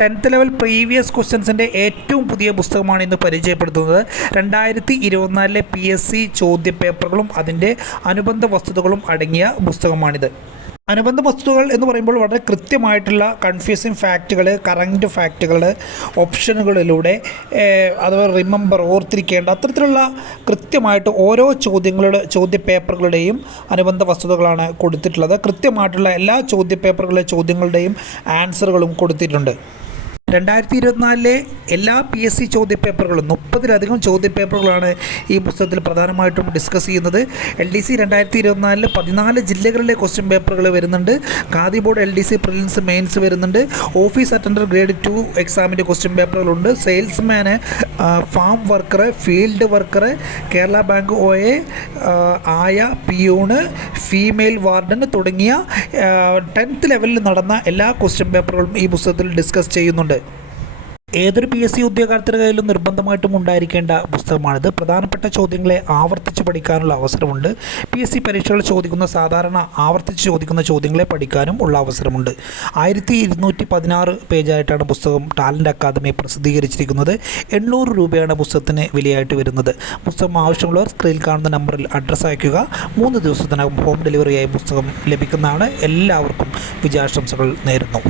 Tenth level previous ക്വസ്റ്റ്യൻസിൻ്റെ ഏറ്റവും പുതിയ പുസ്തകമാണ് ഇന്ന് പരിചയപ്പെടുത്തുന്നത്. 2024 PSC ചോദ്യപേപ്പറുകളും അതിൻ്റെ അനുബന്ധ വസ്തുതകളും അടങ്ങിയ പുസ്തകമാണിത്. അനുബന്ധ വസ്തുതകൾ എന്ന് പറയുമ്പോൾ വളരെ കൃത്യമായിട്ടുള്ള കൺഫ്യൂസിങ് ഫാക്റ്റുകൾ, കറൻറ്റ് ഫാക്റ്റുകൾ, ഓപ്ഷനുകളിലൂടെ അഥവാ റിമെമ്പർ ഓർത്തിരിക്കേണ്ട അത്തരത്തിലുള്ള കൃത്യമായിട്ട് ഓരോ ചോദ്യപേപ്പറുകളുടെയും അനുബന്ധ വസ്തുതകളാണ് കൊടുത്തിട്ടുള്ളത്. കൃത്യമായിട്ടുള്ള എല്ലാ ചോദ്യങ്ങളുടെയും ആൻസറുകളും കൊടുത്തിട്ടുണ്ട്. 2024 എല്ലാ PSC ചോദ്യപേപ്പറുകളും 30ലധികം ചോദ്യപേപ്പറുകളാണ് ഈ പുസ്തകത്തിൽ പ്രധാനമായിട്ടും ഡിസ്കസ് ചെയ്യുന്നത്. LDC 2024 14 ജില്ലകളിലെ ക്വസ്റ്റ്യൻ പേപ്പറുകൾ വരുന്നുണ്ട്. Khadi board LDC prelims mains വരുന്നുണ്ട്. ഓഫീസ് അറ്റൻഡർ ഗ്രേഡ് 2 എക്സാമിൻ്റെ ക്വസ്റ്റ്യൻ പേപ്പറുകളുണ്ട്. സെയിൽസ്മാന്, farm worker, field worker, Kerala bank OA, ആയ, പിയൂണ്, ഫീമെയിൽ വാർഡൻ തുടങ്ങിയ 10th ലെവലിൽ നടന്ന എല്ലാ ക്വസ്റ്റ്യൻ പേപ്പറുകളും ഈ പുസ്തകത്തിൽ ഡിസ്കസ് ചെയ്യുന്നുണ്ട്. ഏതൊരു PSC ഉദ്യോഗാർത്ഥിയുടെ കയ്യിലും നിർബന്ധമായിട്ടും ഉണ്ടായിരിക്കേണ്ട പുസ്തകമാണിത്. പ്രധാനപ്പെട്ട ചോദ്യങ്ങളെ ആവർത്തിച്ച് പഠിക്കാനുള്ള അവസരമുണ്ട്. PSC പരീക്ഷകൾ ചോദിക്കുന്ന സാധാരണ ആവർത്തിച്ച് ചോദിക്കുന്ന ചോദ്യങ്ങളെ പഠിക്കാനും ഉള്ള അവസരമുണ്ട്. 1216 പേജായിട്ടാണ് പുസ്തകം ടാലൻറ്റ് അക്കാദമി പ്രസിദ്ധീകരിച്ചിരിക്കുന്നത്. 800 രൂപയാണ് പുസ്തകത്തിന് വിലയായിട്ട് വരുന്നത്. പുസ്തകം ആവശ്യമുള്ളവർ സ്ക്രീനിൽ കാണുന്ന നമ്പറിൽ അഡ്രസ്സ് അയയ്ക്കുക. 3 ദിവസത്തിനകം ഹോം ഡെലിവറിയായി പുസ്തകം ലഭിക്കുന്നതാണ്. എല്ലാവർക്കും വിജയാശംസകൾ നേരുന്നു.